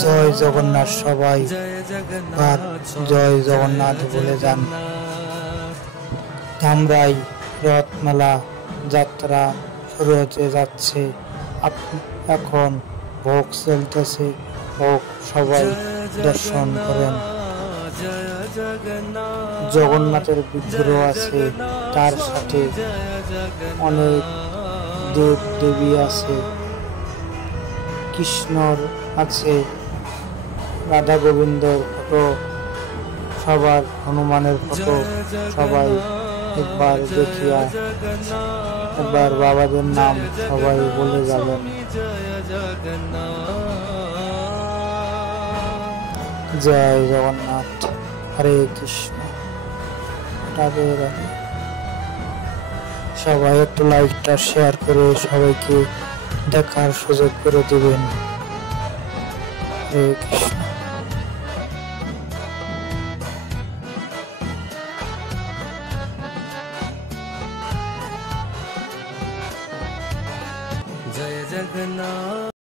জয় জগন্নাথ। সবাই আর জয় জগন্নাথ বলে যান। ধামরাই রথমেলা যাত্রা শুরু হতে যাচ্ছে। এখন ভোগ চলতেছে, ভোগ সবাই দর্শন করেন। জগন্নাথের বিগ্রহ আছে, তার সাথে অনেক দেব দেবী আছে, কৃষ্ণর আছে, রাধা গোবিন্দর ফটো, সবার হনুমানের ফটো। সবাই একবার দেখিয়া একবার বাবাদের নাম সবাই বলে যাবেন। জয় জগন্নাথ। হরে কৃষ্ণ, রাধে রাধে। সবাই একটু লাইকটা শেয়ার করে সবাইকে দেখার সুযোগ করে দিবেন। হরে কৃষ্ণ। जय जगन्नाथ।